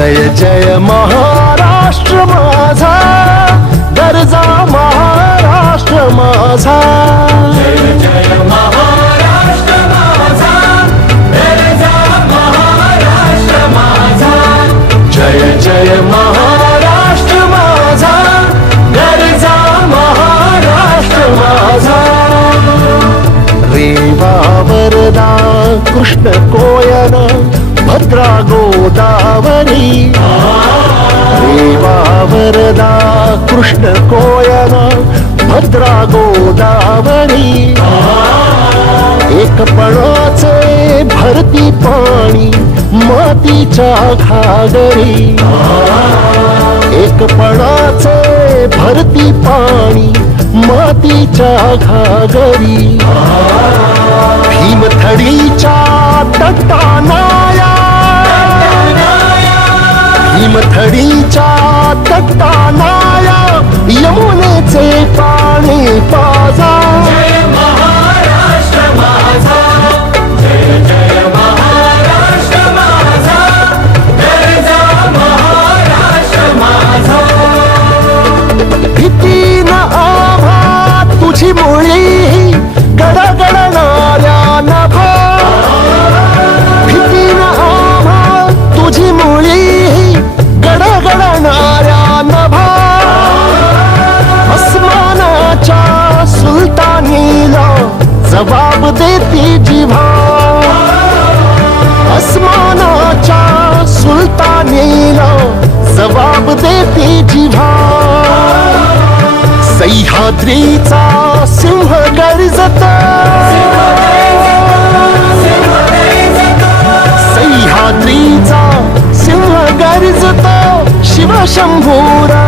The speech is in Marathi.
जय जय महाराष्ट्र माझा, गरजा महाराष्ट्र माझा. जय जय महाराष्ट्र माझा, गरजा महाराष्ट्र माझा. जय जय महाराष्ट्र माझा, गरजा महाराष्ट्र माझा. रेवा वरदा कृष्ण कोयना भद्रा गोदावरी. रेवा वरदा कृष्ण कोयना भद्रा गोदावरी. एकपणाचे भरती पाणी मातीच्या घागरी. एकपणाचे भरती पाणी मातीच्या घागरी. भीमथडीच्या तटानाया, भीमथडीच्या तटानाया यमुनेचे पाणी पाजा. जय महाराष्ट्र माझा, जय जय महाराष्ट्र माझा, गरजा महाराष्ट्र माझा. भीती न आभा तुझी मुळी गडगडणाऱ्या नभा. भीती न आभा तुझी मुळी गडगडणाऱ्या नभा. अस्मानाच्या सुलतानीला जबाब देती जिव्हा. अस्मानाच्या सुलतानीला जबाब देती जिव्हा. सह्याद्रीचा सिंह गर्जता, सह्याद्रीचा सिंह गर्जता. शिवशंभूरा